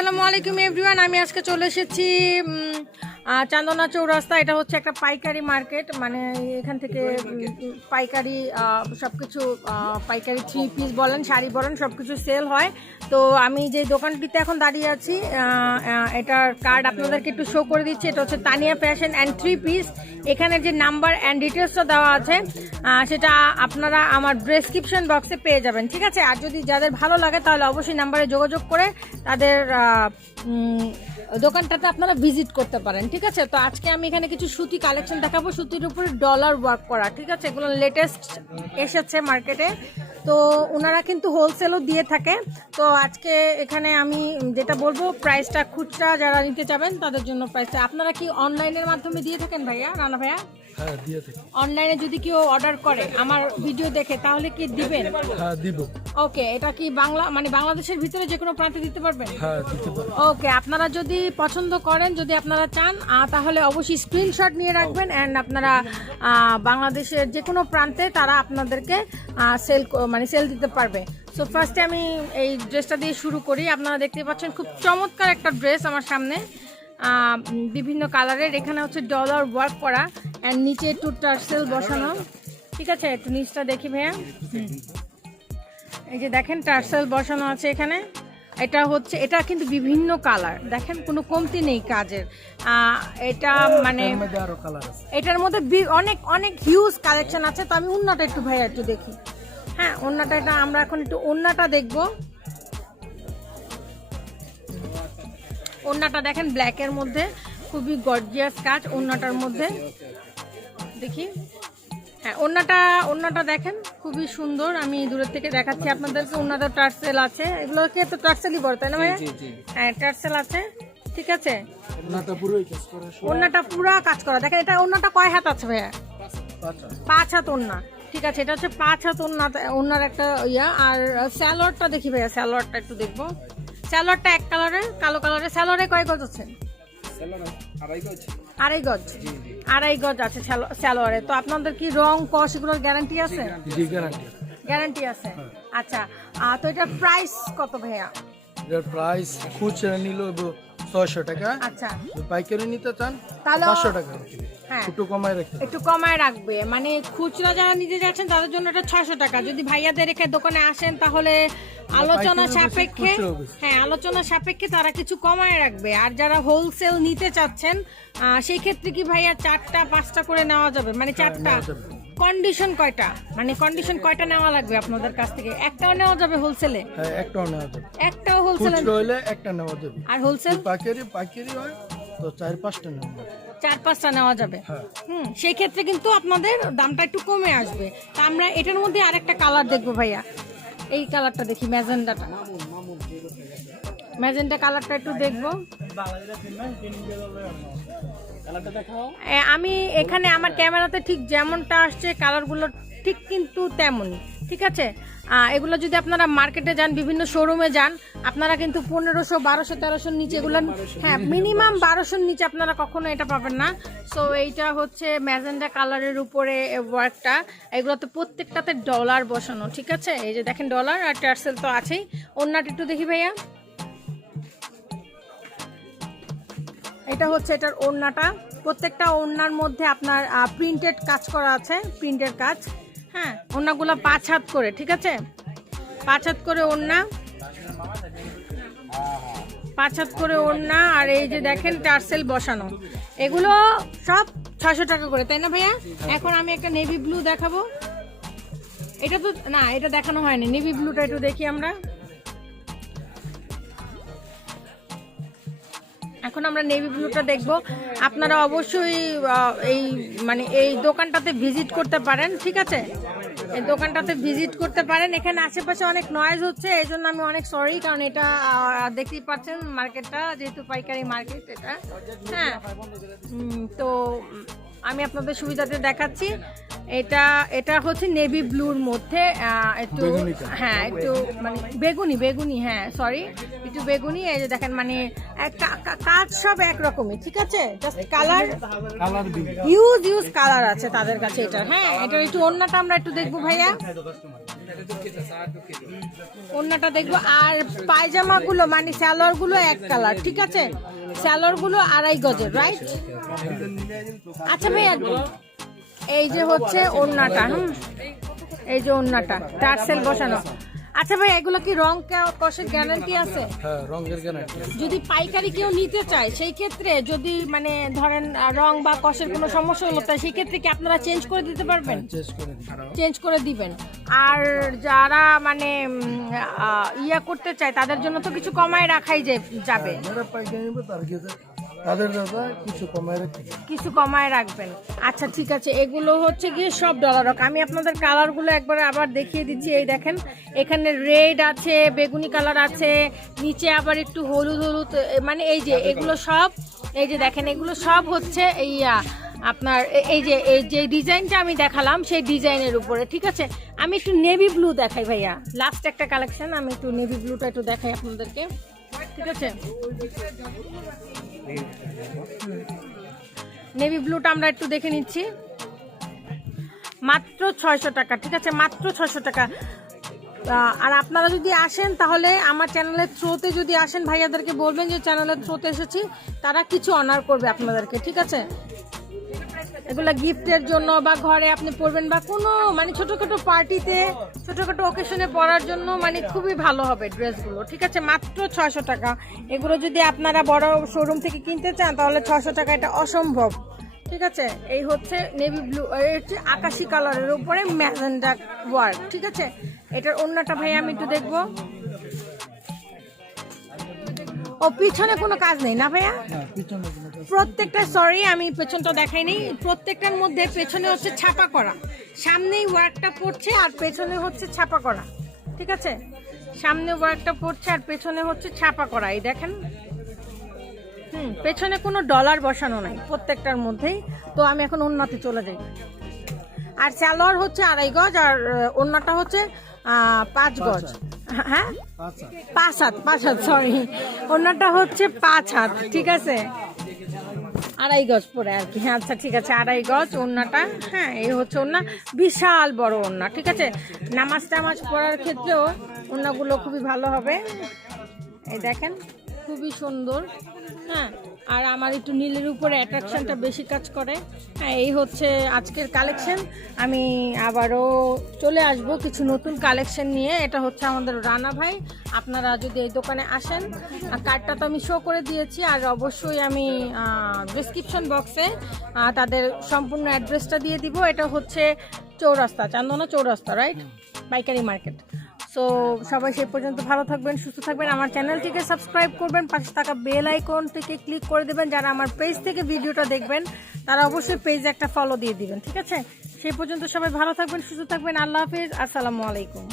আসসালামু আলাইকুম এভরিওয়ান আমি আজকে চলে এসেছি চান্দনা চৌরাস্তা এটা হচ্ছে একটা পাইকারি মার্কেট মানে এখান থেকে পাইকারি সব কিছু পাইকারি থ্রি পিস বলেন শাড়ি বলেন সব কিছু সেল হয়। তো আমি যে দোকানটিতে এখন দাঁড়িয়ে আছি এটার কার্ড আপনাদেরকে একটু শো করে দিচ্ছি এটা হচ্ছে Tania fashion and three piece এখানে যে নাম্বার অ্যান্ড ডিটেলসটা দেওয়া আছে সেটা আপনারা আমার ডেসক্রিপশন বক্সে পেয়ে যাবেন ঠিক আছে? আর যদি যাদের ভালো লাগে তাহলে অবশ্যই নাম্বারে যোগাযোগ করে তাদের দোকানটাতে আপনারা ভিজিট করতে পারেন ঠিক আছে? তো আজকে আমি এখানে কিছু সুতি কালেকশন দেখাবো সুতির উপরে ডলার ওয়ার্ক করা ঠিক আছে? এগুলো লেটেস্ট এসেছে মার্কেটে তো ওনারা কিন্তু হোলসেলও দিয়ে থাকে। তো আজকে এখানে আমি যেটা বলব প্রাইসটা খুচরা যারা নিতে চাবেন তাদের জন্য প্রাইসটা আপনারা কি অনলাইনের মাধ্যমে দিয়ে থাকেন ভাইয়া রানা ভাইয়া? হ্যাঁ অনলাইনে যদি কেউ অর্ডার করে আমার ভিডিও দেখে তাহলে কি দিবেন? হ্যাঁ দিব। ওকে এটা কি বাংলা মানে বাংলাদেশের ভিতরে যে কোনো প্রান্তে দিতে পারবেন? হ্যাঁ ওকে আপনারা যদি পছন্দ করেন যদি আপনারা চান তাহলে অবশ্যই স্ক্রিনশট নিয়ে রাখবেন অ্যান্ড আপনারা বাংলাদেশের যে কোনো প্রান্তে তারা আপনাদেরকে সেল মানে সেল দিতে পারবে। সো ফার্স্টে আমি এই ড্রেসটা দিয়ে শুরু করি। আপনারা দেখতে পাচ্ছেন খুব চমৎকার একটা ড্রেস আমার সামনে। বিভিন্ন কালারের। এখানে হচ্ছে ডলার ওয়ার্ক করা অ্যান্ড নিচে একটু টার্সেল বসানো। ঠিক আছে একটু নিচটা দেখি ভাইয়া। হুম। এই যে দেখেন টার্সেল বসানো আছে এখানে। এটা হচ্ছে এটা কিন্তু বিভিন্ন কালার। দেখেন কোনো কমতি নেই কাজের। এটা মানে এটার মধ্যে অনেক অনেক হিউজ কালেকশন আছে। তো আমি অন্যটা একটু ভাইয়া একটু দেখি। হ্যাঁ অন্যটা এটা আমরা এখন একটু অন্যটা দেখব। অন্যটা দেখেন ব্ল্যাকের মধ্যে। খুবই গর্জিয়াস কাজ অন্যটার মধ্যে। দেখি। হ্যাঁ অন্যটা অন্যটা দেখেন। খুবই সুন্দর। আমি দূরের থেকে দেখাচ্ছি আপনাদেরকে অন্যটা টার্সেল আছে। এগুলোকে তো টার্সেলই বলে তাই না ভাইয়া? হ্যাঁ টার্সেল আছে ঠিক আছে? নাটা পুরোই কাজ করা অন্যটা পুরা কাজ করা। দেখেন এটা অন্যটা কয় হাত আছে ভাইয়া? পাঁচ হাত। ওন্না ঠিক আছে? এটা হচ্ছে পাঁচ হাত ওন্না ওন্নার একটা ইয়া। আর স্যালোয়ারটা দেখি ভাইয়া স্যালোয়ারটা একটু দেখব। স্যালোয়ারটা এক কালারের কালো কালারের। স্যালোয়ারে কয় গজ আছে? আড়াই গজ। আড়াই গজ। আছে স্যালো- স্যালোয়ারে তো আপনাদের কি রং কস এগুলোর গ্যারান্টি আছে? গ্যারান্টি আছে। আচ্ছা আহ, তো এটার প্রাইস কত ভাইয়া? এর প্রাইস খুচরা নিল ছয়শো টাকা। আচ্ছা। পাইকারি নিতে চান তাহলে- পাঁচশো টাকা হ্যাঁ। একটু কমায় রাখতে একটু কমায় রাখবে। মানে খুচরা যারা নিতে যাচ্ছেন তাদের জন্য এটা ছয়শো টাকা। যদি ভাইয়াদের রেখে দোকানে আসেন তাহলে আলোচনা সাপেক্ষে হ্যাঁ আলোচনা সাপেক্ষে তারা কিছু কমায় রাখবে। আর যারা হোলসেল নিতে চাচ্ছেন সেই ক্ষেত্রে কি ভাইয়া চারটা পাঁচটা করে নেওয়া যাবে? মানে চারটা? নেওয়া যাবে। কন্ডিশন কয়টা? মানে কন্ডিশন কয়টা নেওয়া লাগবে আপনাদের কাছ থেকে? একটাও নেওয়া যাবে হোলসেলে হ্যাঁ একটাও নেওয়া যাবে। একটাও হোলসেলে হলে একটা নেওয়া যাবে। আর হোলসেল পাইকারি পাইকারি হয় তো চার পাঁচটা নেওয়া যাবে। চার পাঁচটা নেওয়া যাবে? হ্যাঁ। হুম সেই ক্ষেত্রে কিন্তু আপনাদের দামটা একটু কমে আসবে। তা আমরা এটার মধ্যে আরেকটা কালার দেখব ভাইয়া। এই কালারটা দেখি ম্যাজেন্ডাটা। ম্যাজেন্ডা কালারটা একটু দেখব। আমি এখানে আমার ক্যামেরাতে ঠিক যেমনটা আসছে, কালারগুলো ঠিক কিন্তু তেমনই, ঠিক আছে? এগুলো যদি আপনারা মার্কেটে যান, বিভিন্ন শোরুমে যান, আপনারা কিন্তু পনেরোশো, বারোশো, তেরোশোর নিচে এগুলো হ্যাঁ মিনিমাম বারোশোর নিচে আপনারা কখনো এটা পাবেন না। সো এইটা হচ্ছে ম্যাজেন্ডা কালারের উপরে ওয়ার্কটা এগুলোতে প্রত্যেকটাতে ডলার বসানো, ঠিক আছে? এই যে দেখেন ডলার আর টার্সেল তো আছেই। অন্যটা একটু দেখি ভাইয়া। এটা হচ্ছে এটার ওড়নাটা। প্রত্যেকটা ওড়নার মধ্যে আপনার প্রিন্টেড কাজ করা আছে প্রিন্টের কাজ। হ্যাঁ ওড়নাগুলো পাঁচ হাত করে, ঠিক আছে? পাঁচ হাত করে ওড়না। পাঁচ হাত করে ওড়না, আর এই যে দেখেন টার্সেল বসানো। এগুলো সব ছয়শো টাকা করে, তাই না ভাইয়া? এখন আমি একটা নেভি ব্লু দেখাবো। এটা তো, না, এটা দেখানো হয়নি। নেভি ব্লুটা একটু দেখি আমরা। এখন আমরা নেভি ব্লুটা দেখব। আপনারা অবশ্যই এই মানে এই দোকানটাতে ভিজিট করতে পারেন, ঠিক আছে? এই দোকানটাতে ভিজিট করতে পারেন। এখানে আশেপাশে অনেক নয়েজ হচ্ছে, এই জন্য আমি অনেক সরি কারণ এটা দেখতেই পাচ্ছেন মার্কেটটা যেহেতু পাইকারি মার্কেট এটা। হ্যাঁ তো আমি আপনাদের সুবিধাতে দেখাচ্ছি। এটা এটা হচ্ছে নেভি ব্লুর মধ্যে একটু হ্যাঁ একটু মানে বেগুনি বেগুনি হ্যাঁ সরি একটু বেগুনি এই যে দেখেন মানে কাজ সব একরকমই ঠিক আছে? Just colour colour use use colour আছে তাদের কাছে এটা। হ্যাঁ এটা একটু অন্যটা আমরা একটু দেখব ভাইয়া। অন্যটা দেখব। আর পায়জামা গুলো মানে স্যালোয়ারগুলো এক কালার ঠিক আছে? স্যালোয়ারগুলো আড়াই গজের রাইট আচ্ছা ভাইয়া এই যে হচ্ছে ওন্নাটা হুম? এই যে ওন্নাটা টার্সেল বসানো। আচ্ছা ভাই এগুলো কি রং কা- কষের গ্যারান্টি আছে? হ্যাঁ রঙের গ্যারান্টি যদি পাইকারি কেউ নিতে চায় সেই ক্ষেত্রে যদি মানে ধরেন রং বা কষের কোনো সমস্যা হলো তাই সেই ক্ষেত্রে কি আপনারা চেঞ্জ করে দিতে পারবেন? চেঞ্জ করে চেঞ্জ করে দিবেন। আর যারা মানে ইয়া করতে চায় তাদের জন্য তো কিছু কমায় রাখাই যে- যাবে। তাদের দাদা কিছু কমায় রাখতে কিছু কমায় রাখবেন। আচ্ছা ঠিক আছে। এগুলো হচ্ছে গিয়ে সব ডলার রক আমি আপনাদের কালারগুলো একবার আবার দেখিয়ে দিচ্ছি। এই দেখেন এখানে রেড আছে বেগুনি কালার আছে নিচে আবার একটু হলুদ হলুদ মানে এই যে এগুলো সব এই যে দেখেন এগুলো সব হচ্ছে আ, আপনার এই যে এই যে ডিজাইনটা আমি দেখালাম সেই ডিজাইনের উপরে ঠিক আছে? আমি একটু নেভি ব্লু দেখাই ভাইয়া। লাস্ট একটা কালেকশন আমি একটু নেভি ব্লুটা একটু দেখাই আপনাদেরকে। ঠিক আছে? নেভি ব্লুটা আমরা একটু দেখে নিচ্ছি। মাত্র ছয়শো টাকা, ঠিক আছে? মাত্র ছয়শো টাকা। আর আপনারা যদি আসেন, তাহলে আমার চ্যানেলের থ্রোতে যদি আসেন, ভাইয়াদেরকে বলবেন যে চ্যানেলের থ্রোতে এসেছি, তারা কিছু অনার করবে আপনাদেরকে, ঠিক আছে? এগুলা গিফটের জন্য বা ঘরে আপনি পরবেন বা কোনো মানে ছোটখাটো পার্টিতে, ছোটখাটো ওকেশনে পরার জন্য মানে খুবই ভালো হবে ড্রেসগুলো। ঠিক আছে, মাত্র ছয়শো টাকা। এগুলো যদি আপনারা বড় শোরুম থেকে কিনতে চান, তাহলে ছয়শো টাকা এটা অসম্ভব। ঠিক আছে, এই হচ্ছে নেভি ব্লু হচ্ছে আকাশি কালারের উপরে ম্যাজেন্ডা ওয়ার্ক। ঠিক আছে, এটার অন্যটা ভাই আমি একটু দেখব। ও পিছনে কোনো কাজ নেই না ভাইয়া? প্রত্যেকটা সরি আমি পেছনটা দেখাইনি প্রত্যেকটার মধ্যে পেছনে হচ্ছে ছাপা করা। সামনেই ওয়ার্কটা পড়ছে আর পেছনে হচ্ছে ছাপা করা। ঠিক আছে? সামনে ওয়ার্কটা পড়ছে আর পেছনে হচ্ছে ছাপা করা। এই দেখেন। হুম পেছনে কোনো ডলার বসানো নাই প্রত্যেকটার মধ্যেই। তো আমি এখন অন্যতে চলে যাই। আর স্যালোয়ার হচ্ছে আড়াই গজ আর অন্যটা হচ্ছে পাঁচ গজ। হ্যাঁ? পাঁচ হাত পাঁচ হাত সরি অন্যটা হচ্ছে পাঁচ হাত, ঠিক আছে? আড়াই গজ পরে আর কি। হ্যাঁ আচ্ছা ঠিক আছে, আড়াই গজ ওনাটা হ্যাঁ এই হচ্ছে ওনা বিশাল বড় ওনা ঠিক আছে? নামাজ টামাজ পড়ার ক্ষেত্রেও ওনাগুলো খুবই ভালো হবে। এই দেখেন, খুবই সুন্দর। হ্যাঁ। আর আমার একটু নীলের উপরে অ্যাট্রাকশনটা বেশি কাজ করে। হ্যাঁ এই হচ্ছে আজকের কালেকশন আমি আবারও চলে আসব কিছু নতুন কালেকশন নিয়ে। এটা হচ্ছে আমাদের রানা ভাই। আপনারা যদি এই দোকানে আসেন আর কার্ডটা তো আমি শো করে দিয়েছি। আর অবশ্যই আমি ডিসক্রিপশন বক্সে তাদের সম্পূর্ণ অ্যাড্রেসটা দিয়ে দিব। এটা হচ্ছে চৌরাস্তা, চান্দনা চৌরাস্তা রাইট পাইকারি মার্কেট সো সবাই সে পর্যন্ত ভালো থাকবেন, সুস্থ থাকবেন। আমার চ্যানেলটিকে সাবস্ক্রাইব করবেন, পাশে থাকা বেল আইকন থেকে ক্লিক করে দেবেন যারা আমার পেজ থেকে ভিডিওটা দেখবেন, তারা অবশ্যই পেজে একটা ফলো দিয়ে দিবেন, ঠিক আছে? সেই পর্যন্ত সবাই ভালো থাকবেন, সুস্থ থাকবেন। আল্লাহ হাফিজ, আসসালামু আলাইকুম।